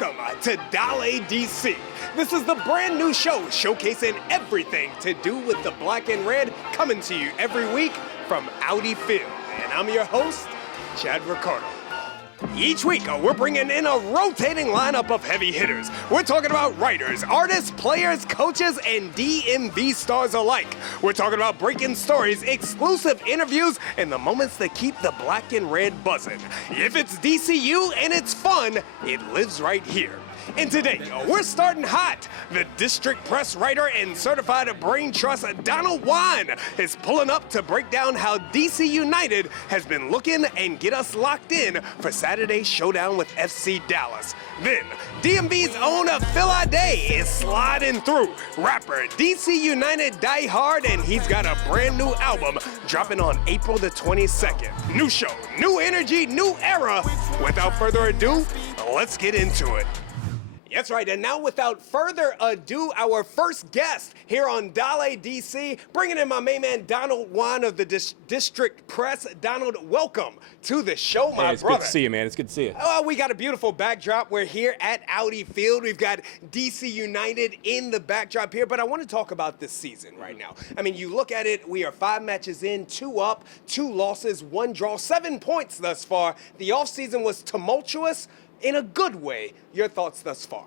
Welcome to DaleDC. This is the brand new show showcasing everything to do with the black and red, coming to you every week from Audi Field. And I'm your host, Ricardo. Each week, we're bringing in a rotating lineup of heavy hitters. We're talking about writers, artists, players, coaches, and DMV stars alike. We're talking about breaking stories, exclusive interviews, and the moments that keep the black and red buzzing. If it's DCU and it's fun, it lives right here. And today, we're starting hot. The District Press writer and certified brain trust Donald Juan is pulling up to break down how DC United has been looking and get us locked in for Saturday's showdown with FC Dallas. Then, DMV's own Phil Ade is sliding through. Rapper DC United Die Hard, and he's got a brand new album dropping on April the 22nd. New show, new energy, new era. Without further ado, let's get into it. That's right, and now without further ado, our first guest here on DaleDC, bringing in my main man, Donald Juan of the District Press. Donald, welcome to the show, my it's brother. Good to see you, man. It's good to see you. Oh, we got a beautiful backdrop. We're here at Audi Field. We've got DC United in the backdrop here, but I want to talk about this season right now. I mean, you look at it, we are 5 matches in, 2 up, 2 losses, 1 draw, 7 points thus far. The offseason was tumultuous in a good way. Your thoughts thus far?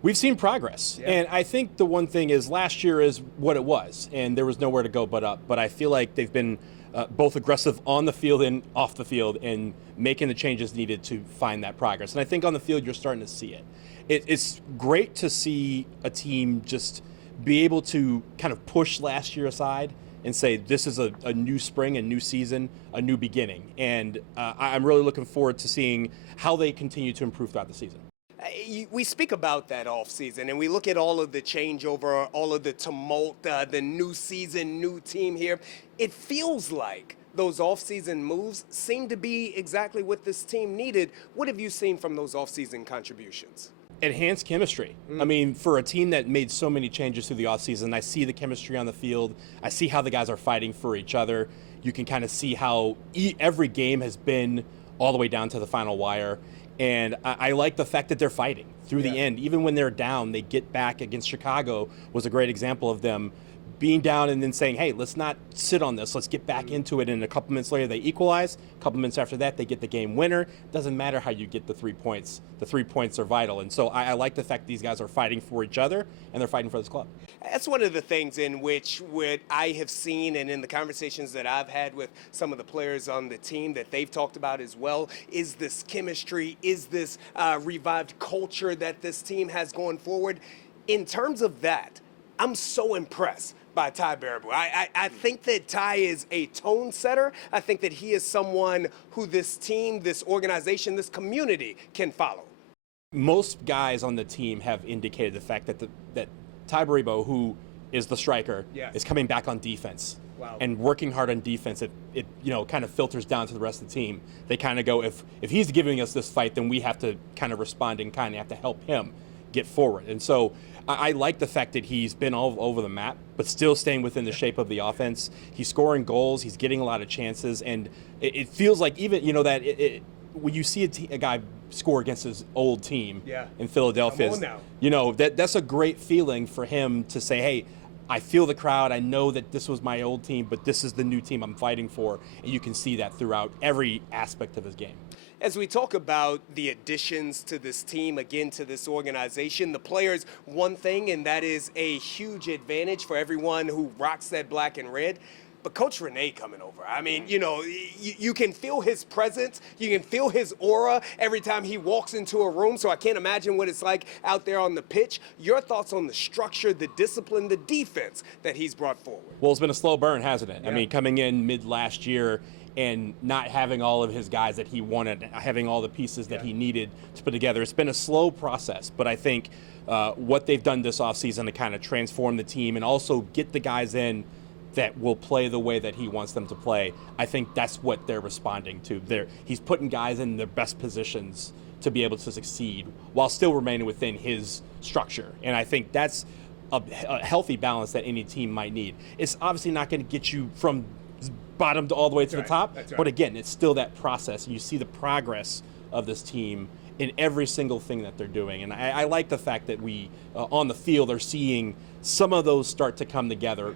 We've seen progress, and I think the one thing is last year is what it was, and there was nowhere to go but up. But I feel like they've been both aggressive on the field and off the field and making the changes needed to find that progress. And I think on the field, you're starting to see it. It's great to see a team just be able to kind of push last year aside and say, this is a new spring, a new season, a new beginning. And I'm really looking forward to seeing how they continue to improve throughout the season. We speak about that offseason, and we look at all of the changeover, all of the tumult, the new season, new team here. It feels like those offseason moves seem to be exactly what this team needed. What have you seen from those offseason contributions? Enhanced chemistry. I mean, for a team that made so many changes through the offseason, I see the chemistry on the field. I see how the guys are fighting for each other. You can kind of see how every game has been all the way down to the final wire. And I like the fact that they're fighting through the end. Even when they're down, they get back. Against Chicago was a great example of them being down and then saying, hey, let's not sit on this. Let's get back into it. And a couple minutes later, they equalize. A couple minutes after that, they get the game winner. Doesn't matter how you get the 3 points. The 3 points are vital. And so I like the fact these guys are fighting for each other, and they're fighting for this club. That's one of the things in which what I have seen, and in the conversations that I've had with some of the players on the team that they've talked about as well, is this chemistry, is this revived culture that this team has going forward. In terms of that, I'm so impressed by Ty Baraboo. I think that Ty is a tone setter. I think that he is someone who this team, this organization, this community can follow. Most guys on the team have indicated the fact that that Ty Baraboo, who is the striker, is coming back on defense. Wow. And working hard on defense. It kind of filters down to the rest of the team. They kind of go, if he's giving us this fight, then we have to kind of respond and kind of have to help him get forward. And so I like the fact that he's been all over the map, but still staying within the shape of the offense. He's scoring goals. He's getting a lot of chances. And it feels like even, that when you see a guy score against his old team in Philadelphia, that's a great feeling for him to say, hey, I feel the crowd. I know that this was my old team, but this is the new team I'm fighting for. And you can see that throughout every aspect of his game. As we talk about the additions to this team, again, to this organization, the players, one thing, and that is a huge advantage for everyone who rocks that black and red. But Coach Renee coming over, I mean, you can feel his presence. You can feel his aura every time he walks into a room. So I can't imagine what it's like out there on the pitch. Your thoughts on the structure, the discipline, the defense that he's brought forward? Well, it's been a slow burn, hasn't it? Yeah. I mean, coming in mid last year and not having all of his guys that he wanted, having all the pieces that he needed to put together. It's been a slow process, but I think what they've done this offseason to kind of transform the team and also get the guys in that will play the way that he wants them to play, I think that's what they're responding to. He's putting guys in their best positions to be able to succeed while still remaining within his structure. And I think that's a healthy balance that any team might need. It's obviously not going to get you from bottom to all the way to the top, but again, it's still that process. And you see the progress of this team in every single thing that they're doing. And I like the fact that we, on the field, are seeing some of those start to come together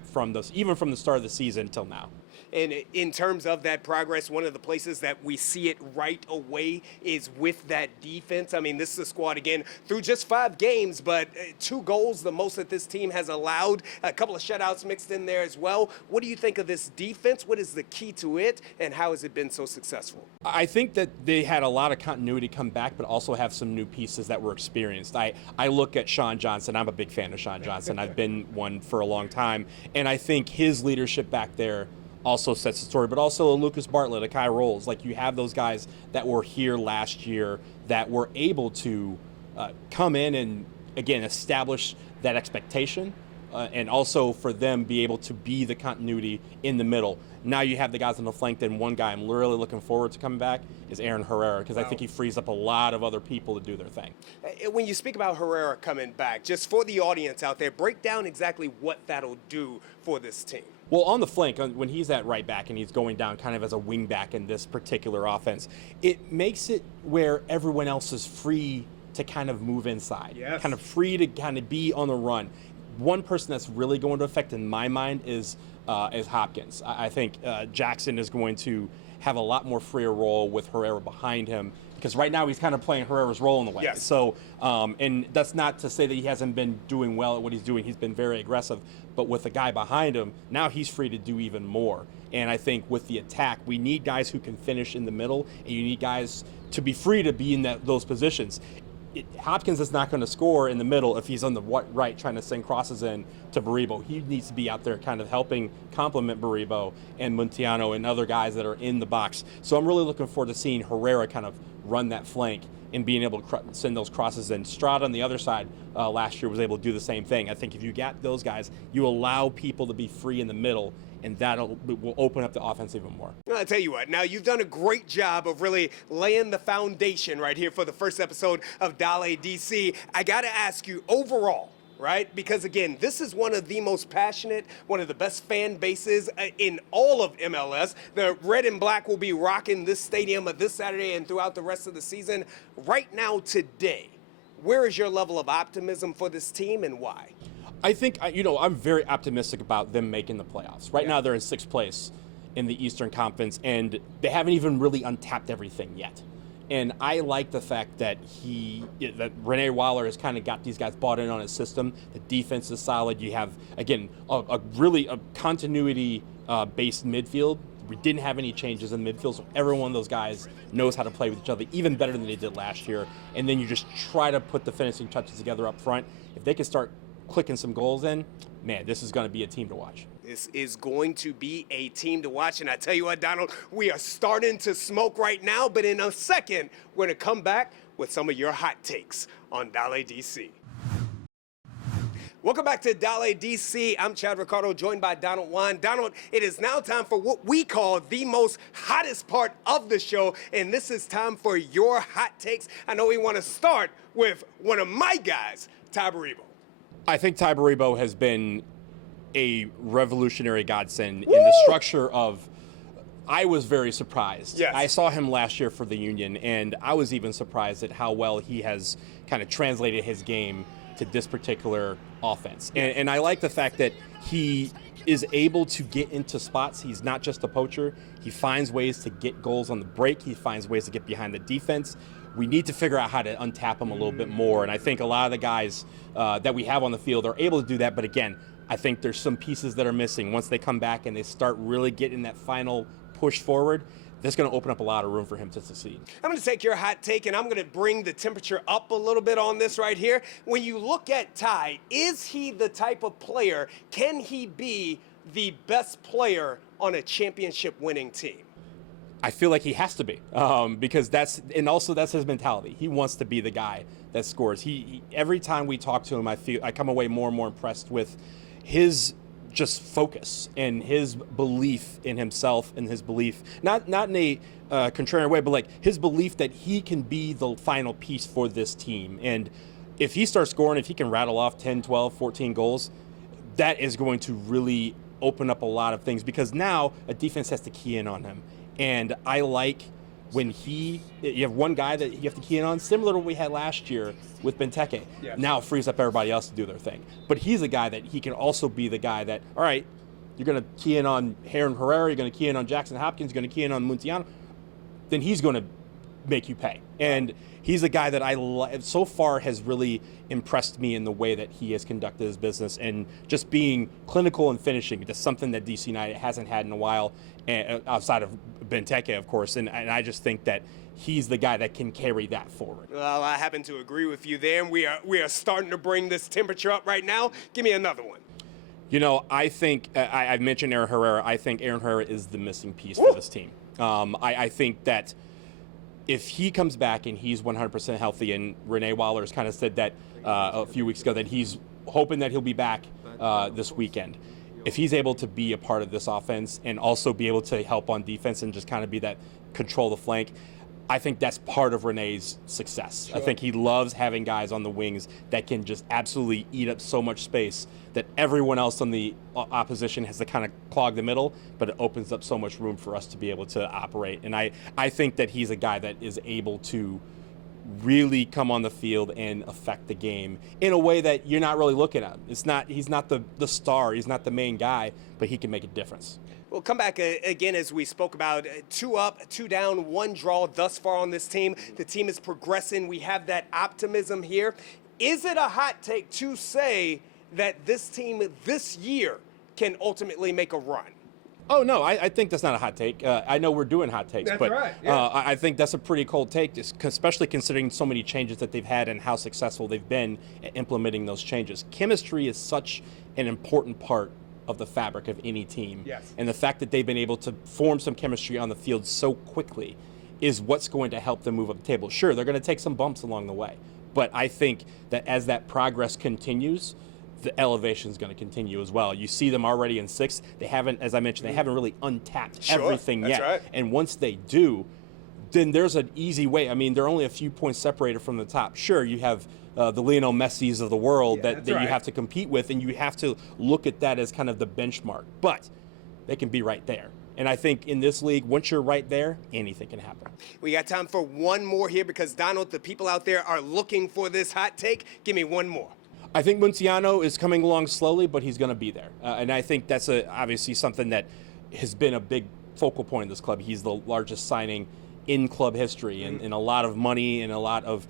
even from the start of the season until now. And in terms of that progress, one of the places that we see it right away is with that defense. I mean, this is a squad, again, through just 5 games, but 2 goals, the most that this team has allowed, a couple of shutouts mixed in there as well. What do you think of this defense? What is the key to it, and how has it been so successful? I think that they had a lot of continuity come back, but also have some new pieces that were experienced. I look at Sean Johnson. I'm a big fan of Sean Johnson. I've been one for a long time, and I think his leadership back there also sets the story, but also a Lucas Bartlett, a Kai Rolls. Like, you have those guys that were here last year that were able to come in and, again, establish that expectation, and also for them be able to be the continuity in the middle. Now you have the guys on the flank, then one guy I'm really looking forward to coming back is Aaron Herrera, because I think he frees up a lot of other people to do their thing. When you speak about Herrera coming back, just for the audience out there, break down exactly what that'll do for this team. Well, on the flank, when he's at right back and he's going down kind of as a wing back in this particular offense, it makes it where everyone else is free to kind of move inside, kind of free to kind of be on the run. One person that's really going to affect, in my mind, is Hopkins. I think Jackson is going to have a lot more freer role with Herrera behind him, because right now he's kind of playing Herrera's role in the way. Yes. So, and that's not to say that he hasn't been doing well at what he's doing. He's been very aggressive. But with the guy behind him, now he's free to do even more. And I think with the attack, we need guys who can finish in the middle, and you need guys to be free to be in those positions. Hopkins is not going to score in the middle if he's on the right trying to send crosses in to Baribo. He needs to be out there kind of helping complement Baribo and Muntiano and other guys that are in the box. So I'm really looking forward to seeing Herrera kind of run that flank and being able to send those crosses in. Strada on the other side last year was able to do the same thing. I think if you got those guys, you allow people to be free in the middle, and that will open up the offense even more. I'll tell you what, now you've done a great job of really laying the foundation right here for the first episode of DaleDC. I got to ask you, overall, right? Because, again, this is one of the most passionate, one of the best fan bases in all of MLS. The red and black will be rocking this stadium this Saturday and throughout the rest of the season. Right now, today, where is your level of optimism for this team, and why? I think, I'm very optimistic about them making the playoffs. Right now, they're in 6th place in the Eastern Conference, and they haven't even really untapped everything yet. And I like the fact that that Rene Waller has kind of got these guys bought in on his system. The defense is solid. You have, again, a continuity-based midfield. We didn't have any changes in the midfield, so every one of those guys knows how to play with each other, even better than they did last year. And then you just try to put the finishing touches together up front. If they can start clicking some goals in, man, this is going to be a team to watch. This is going to be a team to watch, and I tell you what, Donald, we are starting to smoke right now, but in a second, we're going to come back with some of your hot takes on DaleDC. Welcome back to DaleDC. I'm Chad Ricardo, joined by Donald Juan. Donald, it is now time for what we call the most hottest part of the show, and this is time for your hot takes. I know we want to start with one of my guys, Ty Baribo. I think Ty Baribo has been a revolutionary godsend in the structure of. I was very surprised. Yes. I saw him last year for the Union, and I was even surprised at how well he has kind of translated his game to this particular offense. And I like the fact that he is able to get into spots. He's not just a poacher. He finds ways to get goals on the break. He finds ways to get behind the defense. We need to figure out how to untap him a little bit more. And I think a lot of the guys that we have on the field are able to do that. But again, I think there's some pieces that are missing. Once they come back and they start really getting that final push forward, that's going to open up a lot of room for him to succeed. I'm going to take your hot take, and I'm going to bring the temperature up a little bit on this right here. When you look at Ty, is he the type of player, can he be the best player on a championship-winning team? I feel like he has to be, because that's his mentality. He wants to be the guy that scores. He every time we talk to him, I come away more and more impressed with his just focus and his belief in himself and his belief, not in a contrarian way, but like his belief that he can be the final piece for this team. And if he starts scoring, if he can rattle off 10, 12, 14 goals, that is going to really open up a lot of things, because now a defense has to key in on him. And I like when you have one guy that you have to key in on, similar to what we had last year with Benteke. Yeah. Now it frees up everybody else to do their thing. But he's a guy that he can also be the guy that, all right, you're going to key in on Aaron Herrera, you're going to key in on Jackson Hopkins, you're going to key in on Muntiano, then he's going to make you pay. And he's a guy that so far has really impressed me in the way that he has conducted his business and just being clinical and finishing. That's something that DC United hasn't had in a while, outside of Benteke, of course. And I just think that he's the guy that can carry that forward. Well, I happen to agree with you there. And we are starting to bring this temperature up right now. Give me another one. You know, I think I've mentioned Aaron Herrera. I think Aaron Herrera is the missing piece for this team. I think that if he comes back and he's 100% healthy, and Renee Waller has kind of said that a few weeks ago, that he's hoping that he'll be back this weekend. If he's able to be a part of this offense and also be able to help on defense and just kind of be that control the flank, I think that's part of Renee's success. Sure. I think he loves having guys on the wings that can just absolutely eat up so much space that everyone else on the opposition has to kind of clog the middle, but it opens up so much room for us to be able to operate. And I think that he's a guy that is able to really come on the field and affect the game in a way that you're not really looking at him. He's not the star, he's not the main guy, but he can make a difference. We'll come back again as we spoke about 2 up, 2 down, 1 draw thus far on this team. The team is progressing. We have that optimism here. Is it a hot take to say that this team this year can ultimately make a run? Oh, no, I think that's not a hot take. I know we're doing hot takes, that's but right, yeah. I think that's a pretty cold take, especially considering so many changes that they've had and how successful they've been at implementing those changes. Chemistry is such an important part of the fabric of any team. Yes. And the fact that they've been able to form some chemistry on the field so quickly is what's going to help them move up the table. Sure, they're going to take some bumps along the way, but I think that as that progress continues, the elevation is going to continue as well. You see them already in 6th. They haven't, as I mentioned, they haven't really untapped everything yet. Right. And once they do, then there's an easy way. I mean, they're only a few points separated from the top. Sure, you have the Lionel Messis of the world that you have to compete with, and you have to look at that as kind of the benchmark. But they can be right there. And I think in this league, once you're right there, anything can happen. We got time for one more here because, Donald, the people out there are looking for this hot take. Give me one more. I think Muntiano is coming along slowly, but he's going to be there. And I think that's obviously something that has been a big focal point in this club. He's the largest signing in club history, and a lot of money and a lot of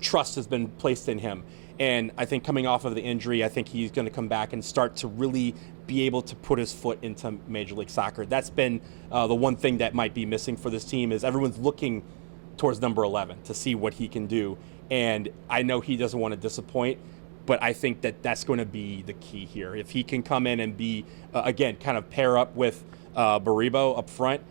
trust has been placed in him. And I think coming off of the injury, I think he's going to come back and start to really be able to put his foot into Major League Soccer. That's been the one thing that might be missing for this team, is everyone's looking towards number 11 to see what he can do. And I know he doesn't want to disappoint, but I think that that's going to be the key here. If he can come in and be, again, kind of pair up with Baribo up front,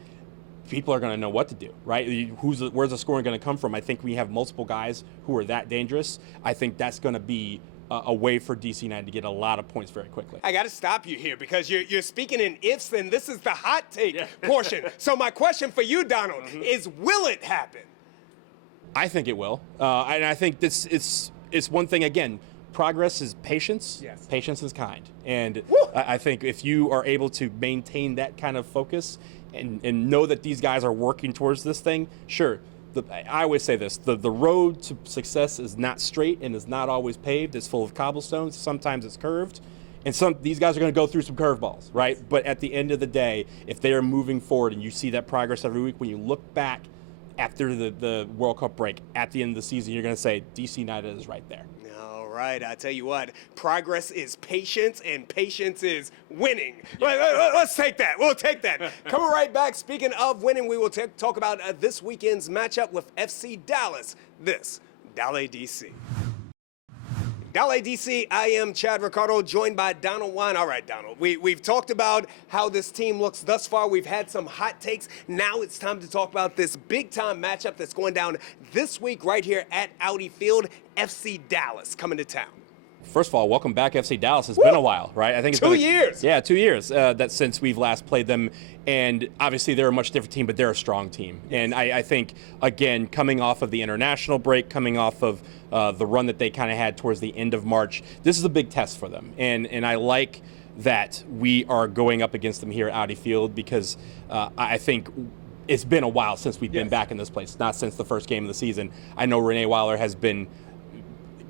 people are going to know what to do, right? Where's the scoring going to come from? I think we have multiple guys who are that dangerous. I think that's going to be a way for DC United to get a lot of points very quickly. I got to stop you here because you're speaking in ifs, and this is the hot take portion. So my question for you, Donald, is will it happen? I think it will. And I think it's one thing, again, progress is patience. Yes. Patience is kind. And I think if you are able to maintain that kind of focus and know that these guys are working towards this thing, sure. I always say this, the road to success is not straight and is not always paved. It's full of cobblestones. Sometimes it's curved. And these guys are going to go through some curveballs, right? But at the end of the day, if they are moving forward and you see that progress every week, when you look back after the World Cup break, at the end of the season, you're going to say DC United is right there. All right, I tell you what, progress is patience, and patience is winning. Let's take that. We'll take that. Coming right back, speaking of winning, we will talk about this weekend's matchup with FC Dallas. This, DaleDC. DaleDC, I am Chad Ricardo, joined by Donald Wine. All right, Donald, we've talked about how this team looks thus far. We've had some hot takes. Now it's time to talk about this big-time matchup that's going down this week right here at Audi Field. FC Dallas coming to town. First of all, welcome back, FC Dallas. It's been a while, right? I think it's 2 years. Yeah, 2 years that since we've last played them. And obviously they're a much different team, but they're a strong team. And I think, again, coming off of the international break, coming off of the run that they kind of had towards the end of March, this is a big test for them. And I like that we are going up against them here at Audi Field because I think it's been a while since we've been back in this place, not since the first game of the season. I know Renee Weiler has been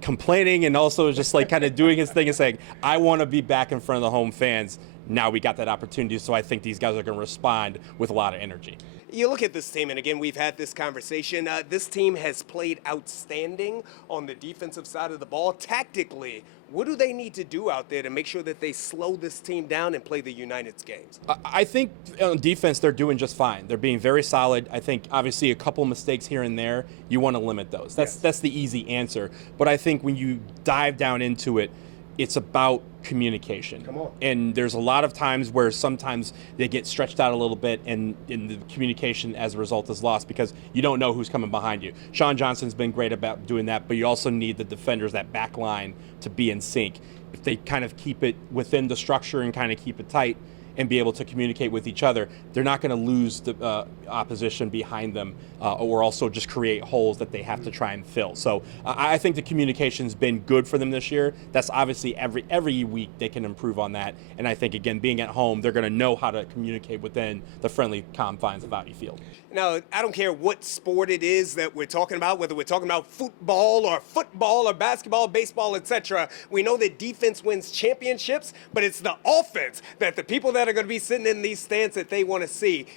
complaining and also just like kind of doing his thing and saying, I want to be back in front of the home fans. Now we got that opportunity, so I think these guys are going to respond with a lot of energy. You look at this team, and again, we've had this conversation. This team has played outstanding on the defensive side of the ball. Tactically, what do they need to do out there to make sure that they slow this team down and play the United's games? I think on defense, they're doing just fine. They're being very solid. I think, obviously, a couple mistakes here and there, you want to limit those. That's the easy answer. But I think when you dive down into it, it's about communication. Come on. And there's a lot of times where sometimes they get stretched out a little bit and the communication as a result is lost because you don't know who's coming behind you. Sean Johnson's been great about doing that, but you also need the defenders, that back line, to be in sync. If they kind of keep it within the structure and kind of keep it tight and be able to communicate with each other, they're not going to lose the opposition behind them or also just create holes that they have to try and fill. So I think the communication's been good for them this year. That's obviously every week they can improve on that. And I think, again, being at home, they're going to know how to communicate within the friendly confines of Audi Field. Now, I don't care what sport it is that we're talking about, whether we're talking about football or basketball, baseball, etc. We know that defense wins championships, but it's the offense that the people that are going to be sitting in these stands that they want to see.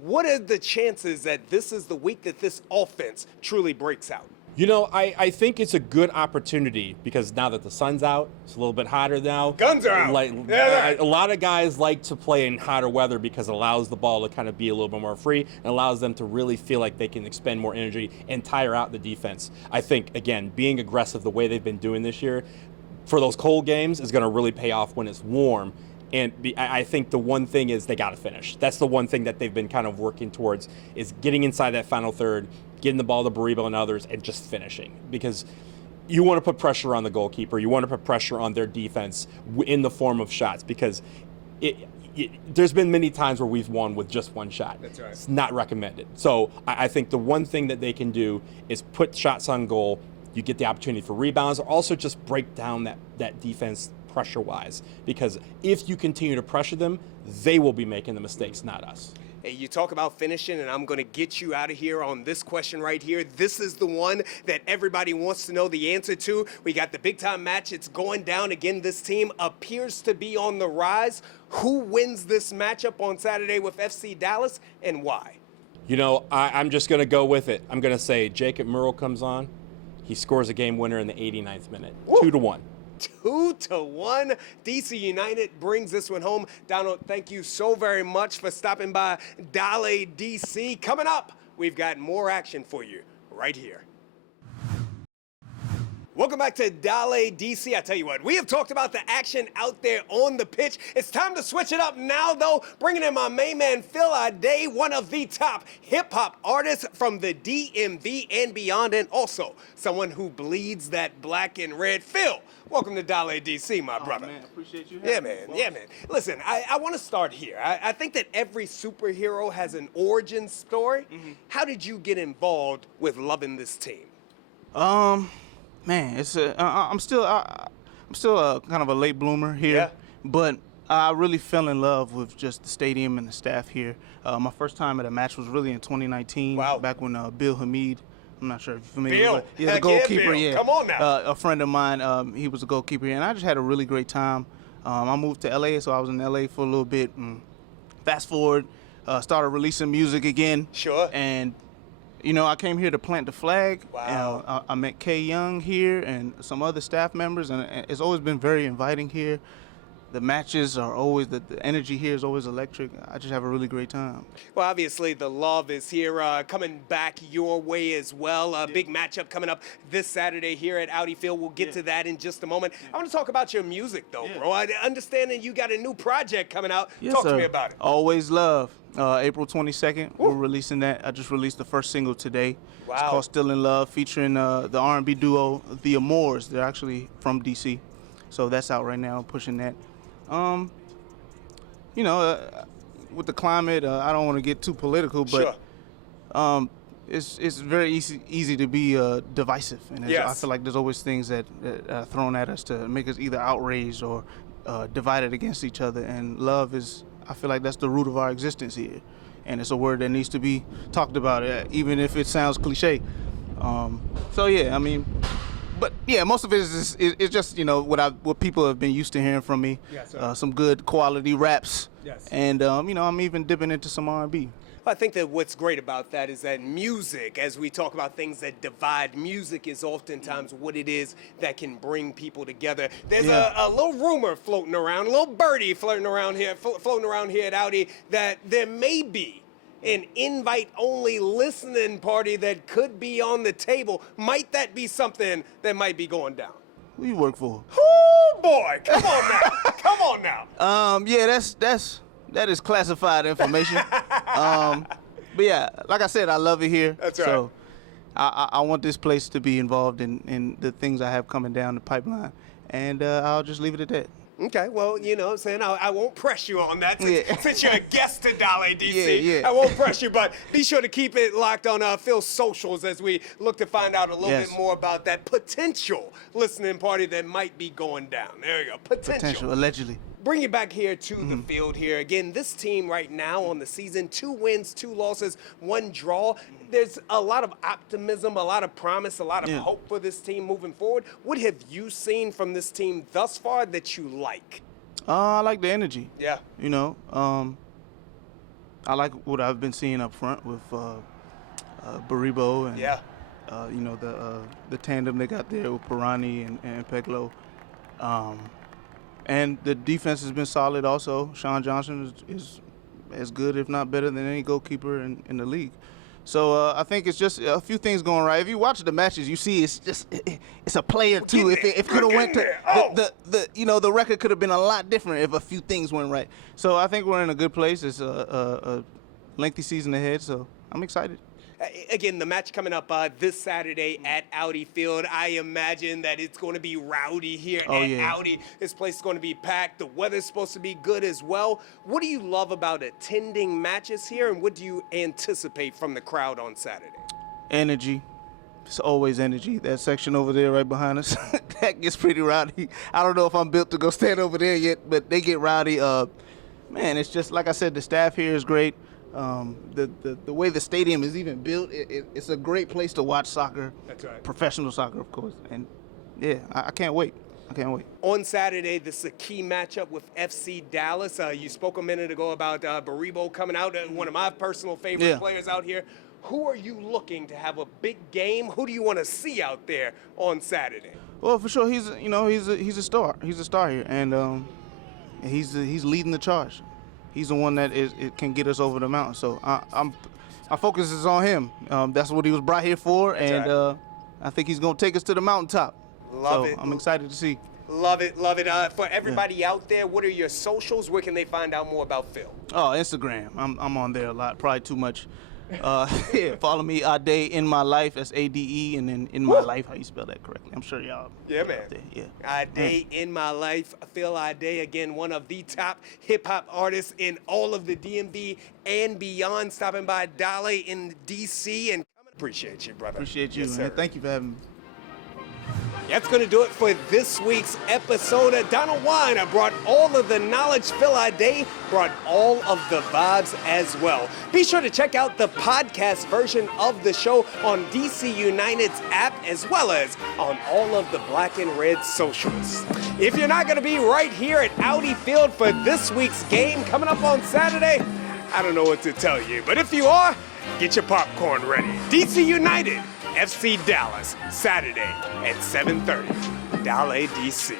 What are the chances that this is the week that this offense truly breaks out? You know, I think it's a good opportunity because now that the sun's out, it's a little bit hotter now. Guns are out. A lot of guys like to play in hotter weather because it allows the ball to kind of be a little bit more free and allows them to really feel like they can expend more energy and tire out the defense. I think, again, being aggressive the way they've been doing this year for those cold games is going to really pay off when it's warm. And I think the one thing is they got to finish. That's the one thing that they've been kind of working towards is getting inside that final third, getting the ball to Baribo and others, and just finishing. Because you want to put pressure on the goalkeeper. You want to put pressure on their defense in the form of shots because there's been many times where we've won with just one shot. That's right. It's not recommended. So I think the one thing that they can do is put shots on goal. You get the opportunity for rebounds or also just break down that defense pressure-wise, because if you continue to pressure them, they will be making the mistakes, not us. Hey, you talk about finishing, and I'm going to get you out of here on this question right here. This is the one that everybody wants to know the answer to. We got the big-time match. It's going down again. This team appears to be on the rise. Who wins this matchup on Saturday with FC Dallas, and why? You know, I'm just going to go with it. I'm going to say Jacob Murrell comes on. He scores a game winner in the 89th minute. Woo. 2-1. 2-1. DC United brings this one home. Donald, thank you so very much for stopping by DaleDC. Coming up, we've got more action for you right here. Welcome back to DaleDC. I tell you what, we have talked about the action out there on the pitch. It's time to switch it up now, though. Bringing in my main man, Phil Ade, one of the top hip-hop artists from the DMV and beyond, and also someone who bleeds that black and red. Phil, welcome to DaleDC, my brother. Man, appreciate you. Yeah, man. Yeah, man. Listen, I want to start here. I think that every superhero has an origin story. How did you get involved with loving this team? Man, it's I'm still kind of a late bloomer here, but I really fell in love with just the stadium and the staff here. My first time at a match was really in 2019. Wow. Back when Bill Hamid, I'm not sure if you're familiar. Bill, But he's a goalkeeper. Bill. Yeah, Come on now. A friend of mine, he was a goalkeeper here, and I just had a really great time. I moved to LA, so I was in LA for a little bit. Fast forward, started releasing music again. Sure. And you know, I came here to plant the flag. Wow. I met Kay Young here and some other staff members, and it's always been very inviting here. The matches are always, the energy here is always electric. I just have a really great time. Well, obviously, the love is here, coming back your way as well. A big matchup coming up this Saturday here at Audi Field. We'll get to that in just a moment. I want to talk about your music, though, bro. I understand that you got a new project coming out. Yes, Talk sir. to me about it. Always Love. April 22nd, we're releasing that. I just released the first single today. Wow. It's called Still in Love, featuring the R&B duo, The Amours. They're actually from DC. So that's out right now, pushing that. You know, with the climate, I don't want to get too political, but it's very easy to be divisive. And I feel like there's always things that are thrown at us to make us either outraged or divided against each other. And love is, I feel like that's the root of our existence here. and it's a word that needs to be talked about, even if it sounds cliche. So yeah, I mean, but yeah, most of it is just what people have been used to hearing from me. Yes, some good quality raps. Yes. And I'm even dipping into some R&B. I think that what's great about that is that music, as we talk about things that divide, music is oftentimes what it is that can bring people together. There's a little rumor floating around, a little birdie floating around here at Audi, that there may be an invite-only listening party that could be on the table. Might that be something that might be going down? Who you work for? Oh boy, come on now, come on now. Yeah, that is classified information. But yeah, like I said, I love it here. That's right. So I want this place to be involved in the things I have coming down the pipeline, and I'll just leave it at that. Okay, well, you know what I'm saying? I won't press you on that since you're a guest to DaleDC. Yeah. I won't press you, but be sure to keep it locked on Phil's socials as we look to find out a little bit more about that potential listening party that might be going down. There you go, potential. Allegedly. Bring it back here to the field here. Again, this team right now on the season, 2 wins, 2 losses, 1 draw. There's a lot of optimism, a lot of promise, a lot of hope for this team moving forward. What have you seen from this team thus far that you like? I like the energy. Yeah. I like what I've been seeing up front with Baribo and the tandem they got there with Pirani and Peglo. And the defense has been solid also. Sean Johnson is as good, if not better, than any goalkeeper in the league. So I think it's just a few things going right. If you watch the matches, you see it's a play or two. If it could have went to the record could have been a lot different if a few things went right. So I think we're in a good place. It's a lengthy season ahead, so I'm excited. Again, the match coming up this Saturday at Audi Field. I imagine that it's going to be rowdy here at Audi. This place is going to be packed. The weather's supposed to be good as well. What do you love about attending matches here, and what do you anticipate from the crowd on Saturday? Energy. It's always energy. That section over there right behind us, that gets pretty rowdy. I don't know if I'm built to go stand over there yet, but they get rowdy. Man, it's just, like I said, the staff here is great. The way the stadium is even built, it's a great place to watch soccer. That's right. Professional soccer, of course. And yeah, I can't wait. I can't wait. On Saturday, this is a key matchup with FC Dallas. You spoke a minute ago about Baribo coming out, one of my personal favorite players out here. Who are you looking to have a big game? Who do you want to see out there on Saturday? Well, for sure, he's a star. He's a star here, and he's leading the charge. He's the one that it can get us over the mountain. So our focus is on him. That's what he was brought here for, and I think he's going to take us to the mountaintop. Love it. I'm excited to see. Love it, love it. For everybody out there, what are your socials? Where can they find out more about Phil? Oh, Instagram. I'm on there a lot, probably too much. Follow me, Ade in my life. That's ADE, and then in my life. How you spell that correctly? I'm sure y'all. Yeah, man. Ade in my life. Phil Ade, again, one of the top hip hop artists in all of the DMV and beyond. Stopping by Dale in DC, and appreciate you, brother. Appreciate you, yes, man. Sir. Thank you for having me. That's going to do it for this week's episode. Donald Wine brought all of the knowledge. Phil Ade brought all of the vibes as well. Be sure to check out the podcast version of the show on DC United's app, as well as on all of the Black and Red socials. If you're not going to be right here at Audi Field for this week's game coming up on Saturday, I don't know what to tell you. But if you are, get your popcorn ready. DC United, FC Dallas, Saturday at 7:30. DaleDC.